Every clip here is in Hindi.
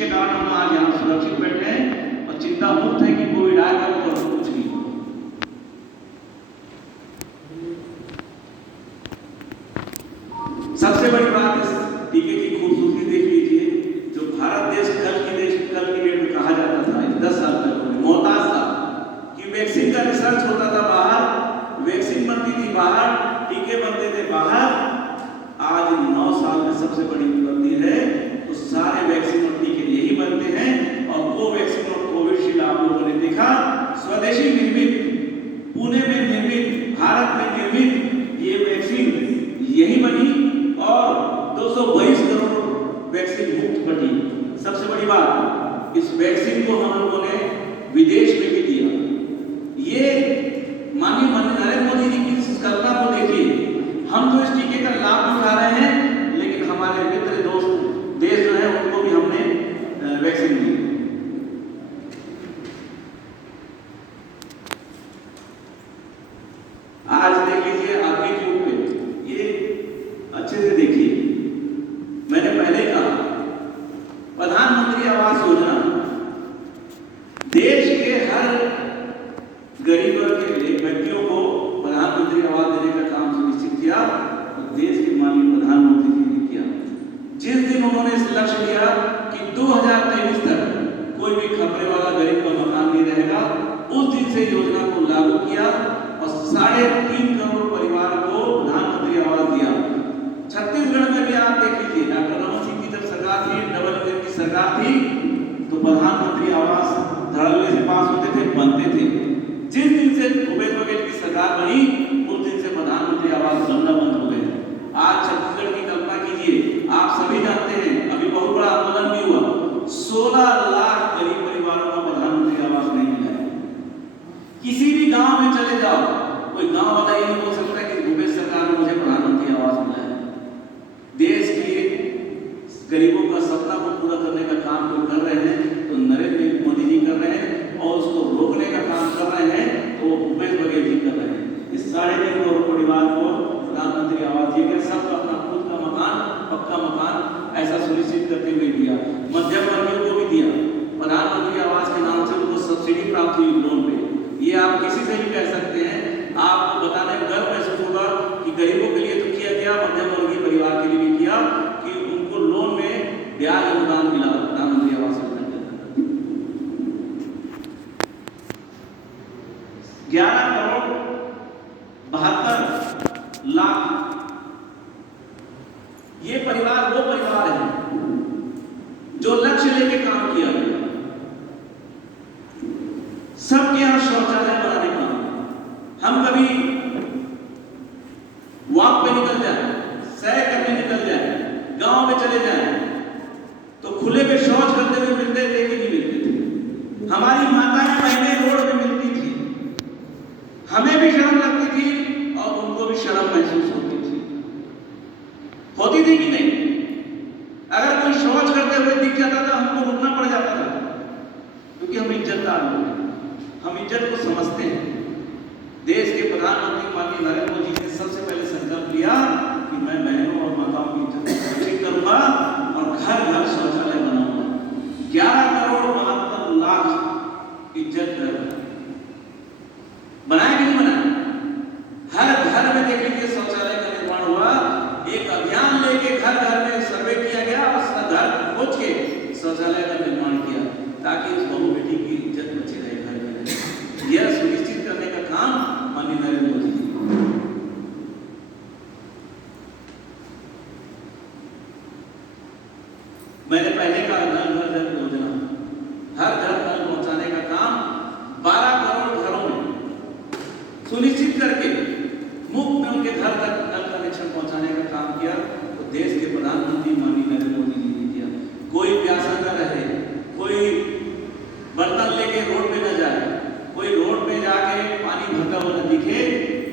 जिसके कारण हम आज यहाँ सुरक्षित बैठे हैं और चिंता मुक्त है कि कोविड आएगा तो कुछ नहीं। सबसे बड़ी बात इस टीके की खूबसूरती देख लीजिए। जो भारत देश कल की डेट में कहा जाता था 10 साल पहले मोहताज था कि वैक्सीन का रिसर्च होता था बाहर, वैक्सीन बनती थी बाहर, टीके बनते थे बाहर। आज 9 साल में सबसे बड़ी उपलब्धि है तो सारे वैक्सीन और टीके यही बनते हैं। और वो वैक्सीन और कोविशील्ड आप लोगों ने देखा स्वदेशी निर्मित, पुणे में निर्मित, भारत में निर्मित ये वैक्सीन यही बनी और 222 करोड़ वैक्सीन मुफ्त बटी। सबसे बड़ी बात, इस वैक्सीन को हम लोगों ने विदेश में भी दिया। ये माननीय नरेंद्र मोदी जी की इस कल्पना को देखिए। हम तो इस टीके का लाभ उठा रहे हैं, लेकिन हमारे मित्र दोस्त देश जो है उनको भी हमने वैक्सीन दी। आज देख लीजिए आगे के ऊपर ये अच्छे से देखिए। मैंने पहले कहा प्रधानमंत्री आवास योजना देश के हर गरीब वर्ग के व्यक्तियों को प्रधानमंत्री आवास देने का काम सुनिश्चित किया। तो देश के माननीय प्रधानमंत्री जी ने किया। जिस दिन उन्होंने इस लक्ष्य लिया कि 2023 तक कोई भी खपरे वाला गरीब का मकान नहीं रहेगा, उस दिन से योजना को लागू किया और 3.5 करोड़ परिवार को प्रधानमंत्री आवास दिया। छत्तीसगढ़ में भी आप देख लीजिए, डॉक्टर रमन सिंह की जब सरकार थी, डबल इंजन की सरकार थी, तो प्रधानमंत्री आवास धड़ल्ले से पास होते थे, बनते थे। जिस दिन से भूपेश बघेल की सरकार बनी, उस दिन से प्रधानमंत्री आवास बनना बंद हो गए। आज छत्तीसगढ़ की कल्पना कीजिए, आप सभी जानते हैं अभी बहुत बड़ा आंदोलन भी हुआ, 16 लाख गरीब परिवारों को प्रधानमंत्री आवास नहीं मिला है। किसी भी गांव में चले जाओ, कोई गांव वाला ये नहीं बोल सकता कि भूपेश सरकार ने मुझे प्रधानमंत्री आवास मिला है। देश के गरीबों का सपना को पूरा करने का काम कोई कर रहे हैं तो नरेंद्र मोदी जी कर रहे हैं, और उसको रोकने का काम कर रहे हैं तो भूपेश बघेल जी कर रहे हैं। इस 3.5 करोड़ परिवार को प्रधानमंत्री आवास दिया, सबका अपना खुद का मकान, पक्का मकान ऐसा सुनिश्चित करते हुए दिया। मध्यम वर्गीय को भी दिया। प्रधानमंत्री आवास के नाम से उनको सब्सिडी प्राप्त हुई लोन पे। ये आप किसी से भी कह सकते हैं, आपको बताने में गर्व महसूस होगा कि गरीबों के लिए तो किया गया, मध्यम वर्गीय परिवार के लिए भी किया कि उनको लोन में ब्याज अनुदान मिला प्रधानमंत्री आवास योजना के अंतर्गत। 11 करोड़ 72 लाख ये परिवार वो परिवार है जो लक्ष्य लेके काम किया। सबके यहां शौचालय बनाने का, हम कभी वॉक पे निकल जाए, सैर करने निकल जाए, गांव में चले जाए तो खुले में शौच करते हुए मिलते थे कि नहीं मिलते थे। हमारी माताएं बहनें रोड में मिलती थी, हमें भी शर्म लगती थी और उनको भी शर्म महसूस होती थी कि नहीं? अगर कोई शौच करते हुए दिख जाता था हमको रुकना पड़ जाता था, क्योंकि हम इज्जतदार लोग हैं, हम इज्जत को समझते हैं। देश के प्रधानमंत्री माननीय नरेंद्र मोदी जी ने सबसे पहले संकल्प लिया कि मैं बहनों और माताओं की इज्जत को सुरक्षित करूंगा और घर घर शौचालय बनाऊंगा। 11 करोड़ 72 लाख इज्जत घर बनाया कि नहीं बनाया? हर घर में देख लीजिए शौचालय का निर्माण हुआ। एक अभियान लेके घर घर में सर्वे किया गया और घर खोज के शौचालय का निर्माण किया ताकि उस बहू बेटी की इज्जत बची रहे घर में। यह सुनिश्चित करने का काम माननीय नरेंद्र मोदी जी। मैंने पहले कहा घर घर जल योजना, हर घर तक पहुंचाने का काम 12 करोड़ घरों में सुनिश्चित करके मुफ्त में उनके घर तक नल कनेक्शन पहुंचाने का काम किया। तो देश के प्रधानमंत्री माननीय नरेंद्र मोदी जी ने किया। कोई प्यासा न रहे, कोई बर्तन लेके रोड पे न जाए, कोई रोड पे जाके पानी भरता हुआ न दिखे,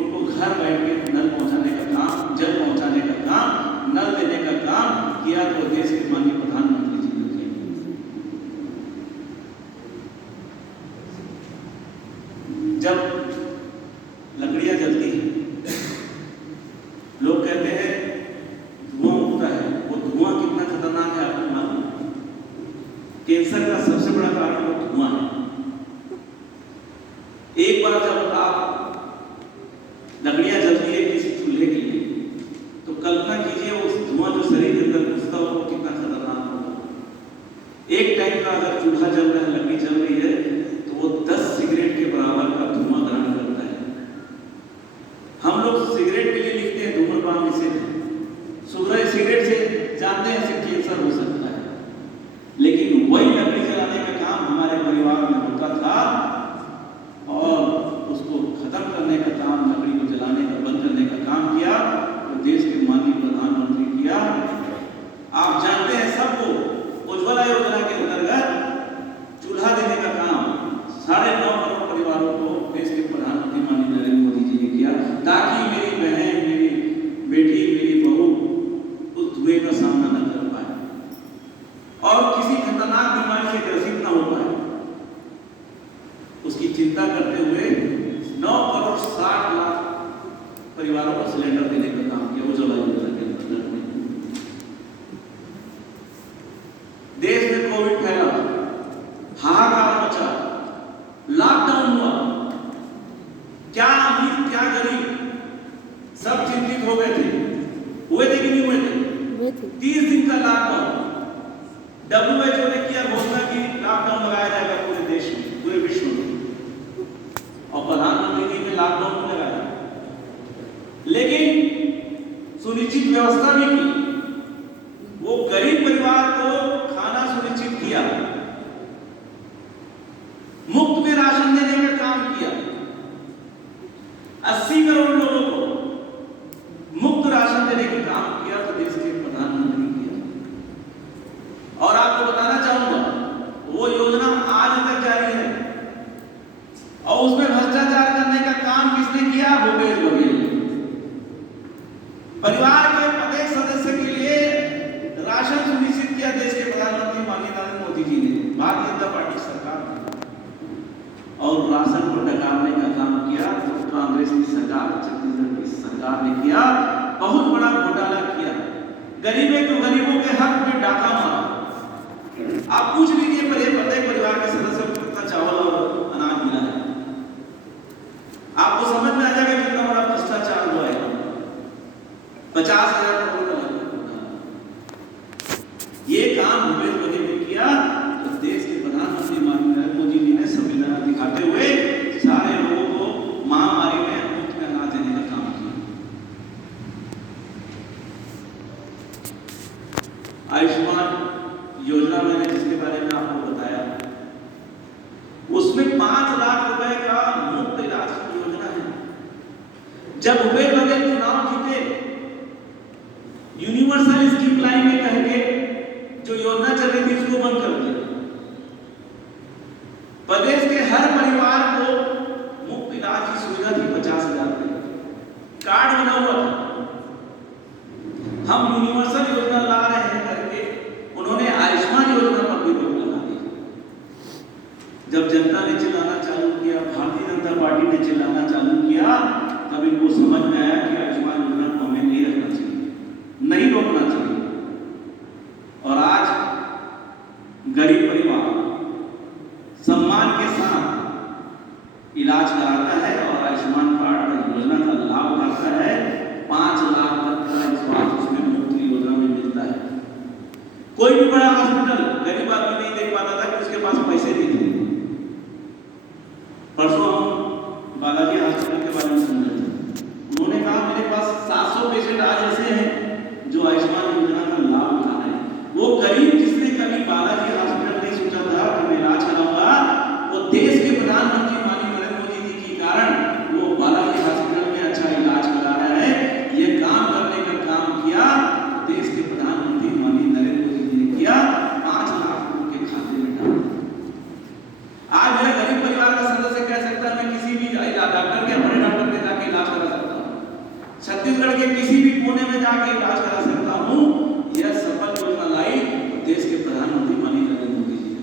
उनको घर बैठ के नल पहुंचाने का काम, जल पहुंचाने का काम, नल देने का काम किया। तो देश के माननीय प्रधानमंत्री जी ने किया। जब लकड़ियां जलती हैं, लोग कहते हैं धुआं उठता है, वो धुआं कितना खतरनाक है आपको मालूम? कैंसर का सबसे बड़ा कारण वो धुआं है। एक बार जब आप लकड़ियां जलती है किसी चूल्हे के लिए, तो कल्पना कीजिए उस धुआं जो शरीर के अंदर घुसता हो वो कितना खतरनाक होगा। एक टाइम का अगर चूल्हा जल रहा है, लकड़ी जल रही है, तो वो 10 सिगरेट के बराबर का धुआं ग्रहण करता है। हम लोग सिगरेट के लिए लिखते हैं धूम्रपान निषेध, सुबह सिगरेट से जानते हैं इससे कैंसर हो सकता है, लेकिन वही लकड़ी जलाने का काम हमारे परिवार में होता था और उसको खत्म करने का काम, लकड़ी को जलाने का बंद करने का काम किया तो देश के माननीय प्रधानमंत्री किया। आप जानते हैं सबको, उज्ज्वला योजना के अंतर्गत चूल्हा देने का काम 9.5 करोड़ परिवारों को देश के प्रधानमंत्री माननीय नरेंद्र मोदी जी ने किया, ताकि मेरी बहन, मेरी बेटी, मेरी बहू उस धुएं का सामना न कर पाए और किसी खतरनाक बीमारी से ग्रसित न हो पाए। उसकी चिंता करते हुए 9 करोड़ 60 लाख परिवारों को सिलेंडर देने का काम किया उज्ज्वला योजना के अंतर्गत में। देश में कोविड फैला, हाहाकार मचा, लॉकडाउन हुआ, क्या अमीर क्या गरीब सब चिंतित हो गए थे। हुए थे कि नहीं हुए थे? 30 दिन का लॉकडाउन WHO ने किया घोषणा की लॉकडाउन लगाया जाएगा पूरे देश में, पूरे विश्व में, और प्रधानमंत्री जी ने लॉकडाउन में लगाया, लेकिन सुनिश्चित व्यवस्था भी की। वो गरीब परिवार को खाना सुनिश्चित किया, मुफ्त में राशन देने का काम किया, 80 करोड़ लोगों को मुफ्त राशन देने का काम किया तो देश के प्रधानमंत्री किया। और आपको बताना चाहूंगा वो योजना आज तक जारी है और उसमें भ्रष्टाचार करने का काम किसने किया? भूपेश बघेल ने। परिवार के प्रत्येक सदस्य के लिए राशन सुनिश्चित किया देश के प्रधानमंत्री माननीय नरेंद्र मोदी जी ने, भारतीय जनता पार्टी सरकार ने। और राशन को डकारने का काम किया तो कांग्रेस की सरकार, छत्तीसगढ़ की सरकार ने किया, बहुत बड़ा घोटाला किया, गरीबों के हक में डाका मारा। आप पूछ लीजिए प्रत्येक परिवार के सदस्य को कितना चावल और अनाज मिला है, आपको समझ में आ जाएगा कितना बड़ा भ्रष्टाचार हुआ है। 50,000 करोड़ का ये काम भूपेश बघेल ने किया तो देश के प्रधानमंत्री माननीय नरेंद्र मोदी जी ने संविधान दिखाते हुए सारे लोगों को महामारी में मुफ्त में अनाज देने का काम किया। आयुष्मान योजना मैंने जिसके बारे में आपको बताया, उसमें 5 लाख रुपए का मुफ्त इलाज की योजना है। जब भूपेश बघेल चुनाव जीते, यूनिवर्सल स्कीम लाइन में कह के जो योजना चल रही थी उसको बंद कर दिया। प्रदेश के हर परिवार को मुफ्त इलाज की सुविधा थी, 50,000 रुपए कार्ड बना हुआ था। हम यूनिवर्सल योजना ला रहे हैं करके उन्होंने आयुष्मान योजना पर भी रोक लगा दी। जब जनता ने चिल्लाना चालू किया, भारतीय जनता पार्टी ने चिल्लाना चालू किया, तब इनको समझ में आया कि आयुष्मान योजना को हमें नहीं रखना चाहिए, नहीं रोकना चाहिए। और आज गरीब परिवार सम्मान के साथ इलाज कराता है और आयुष्मान कार्ड योजना का लाभ उठाता है। 5 लाख तक का स्वास्थ्य उसमें मुफ्त योजना में मिलता है। कोई भी बड़ा हॉस्पिटल गरीब आदमी नहीं देख पाता था कि उसके पास पैसे नहीं थे। परसों हम बालाजी हॉस्पिटल के बारे में सुन रहे थे, उन्होंने कहा मेरे पास 700 पेशेंट आज ऐसे हैं जो आयुष्मान योजना का लाभ उठा रहे हैं। वो गरीब जिसने कभी बालाजी हॉस्पिटल नहीं सोचा था कि मैं इलाज कराऊंगा, वो देश के प्रधानमंत्री माननीय नरेंद्र मोदी जी के कारण वो बालाजी हॉस्पिटल में अच्छा इलाज करा रहा है। ये काम करने का काम किया देश के प्रधानमंत्री माननीय नरेंद्र मोदी जी ने किया, 5 लाख उनके खाते में डाला। आज मेरा गरीब परिवार का सदस्य कह सकता है मैं किसी भी डॉक्टर के, बड़े डॉक्टर के जाके इलाज करा सकता हूँ, छत्तीसगढ़ के किसी भी कोने में जाके इलाज करा सकता हूँ। यह सफल योजना लाई देश के प्रधानमंत्री माननीय नरेंद्र मोदी जी ने।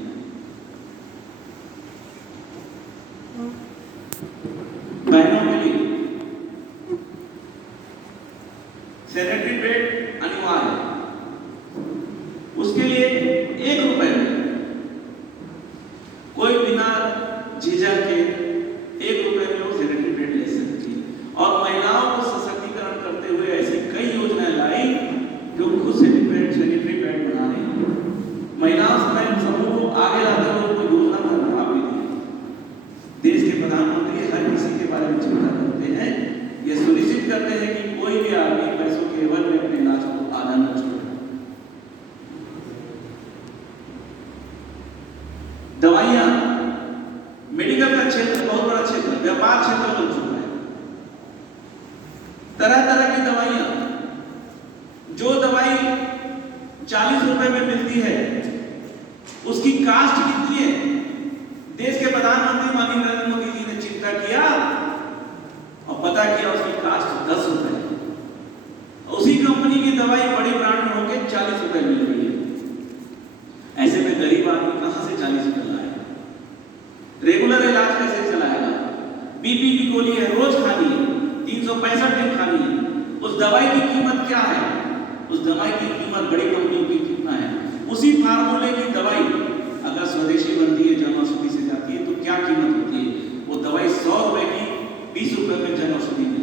बहनों के लिए सैनिटरी पैड अनिवार्य है, उसके लिए 1 रुपए में दवाइयां, मेडिकल का क्षेत्र बहुत बड़ा क्षेत्र, व्यापार क्षेत्र बन चुका है। तरह तरह की दवाइयां, जो दवाई 40 रुपए में मिलती है उसकी कास्ट कितनी है? देश के प्रधानमंत्री माननीय नरेंद्र मोदी जी ने चिंता किया और पता किया उसकी कास्ट 10 रुपए है। उसी कंपनी की दवाई बड़ी ब्रांड में होकर 40 रुपए मिल रही है। ऐसे में गरीब आदमी कहां से 40 रुपए लाएगा? रेगुलर इलाज कैसे चलाएगा? बीपी की गोली है, रोज खानी है, 365 दिन खानी है। उस दवाई की कीमत क्या है? उस दवाई की कीमत बड़ी कंपनियों की कितना है? उसी फार्मूले की दवाई अगर स्वदेशी बनती है, जन औषधि से जाती है, तो क्या कीमत होती है? वो दवाई 100 रुपए की 20 रुपए में जन औषधि